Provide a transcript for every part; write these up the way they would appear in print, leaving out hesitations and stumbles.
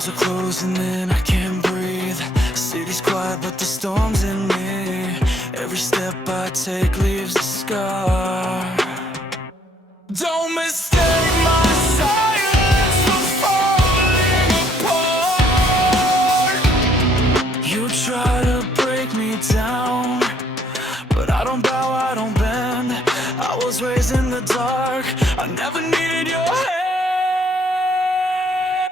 walls are closing in, I can't breathe. City's quiet but the storm's in me. Every step I take leaves a scar. Don't mistake my silence for falling apart. You try to break me down, but I don't bow, I don't bend. I was raised in the dark, I never needed your hand.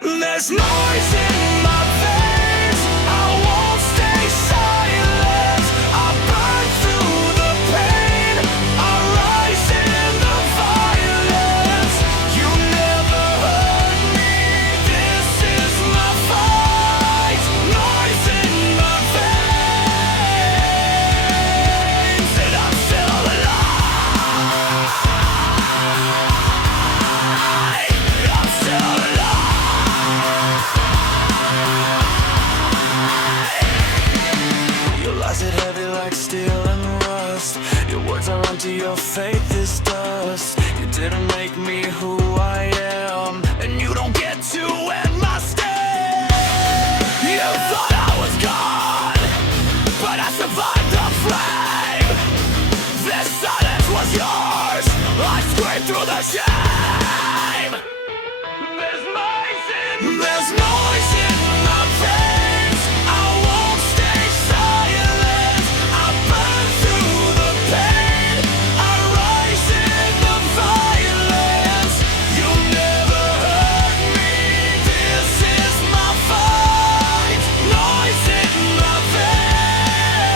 There's noise in my veins, I won't stay silent. I burn through the pain, I rise in the violence. You never hurt me, this is my fight. Noise in my veins, and I'm still alive. I'm still alive. Your lies hit heavy like steel and rust. Your words are empty, your faith is dust. You didn't make me who I am, and you don't get to end my stay. You thought I was gone, but I survived the flame. This silence was yours, I screamed through the shame. There's noise in my veins, I won't stay silent. I burn through the pain, I rise in the violence. You never hurt me, this is my fight. Noise in my veins,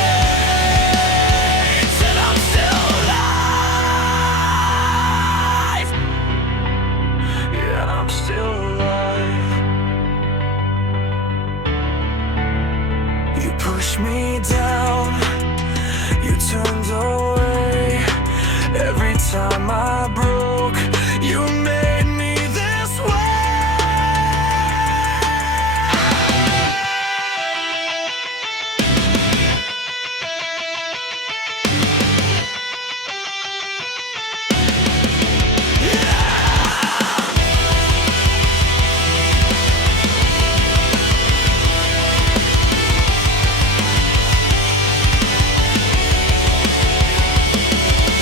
and I'm still alive. Yeah, I'm still alive. You pushed me down, you turned away. Every time I broke, you made me this way.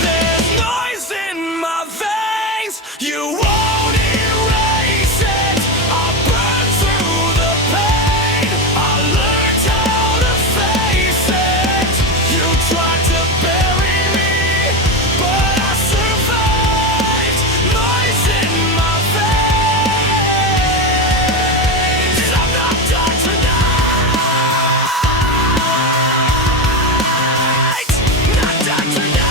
There's noise in my veins, you won't erase it. I burn through the pain, I learned how to face it. You tried to bury me, but I survived. Noise in my veins, and I'm not done tonight. Not done tonight.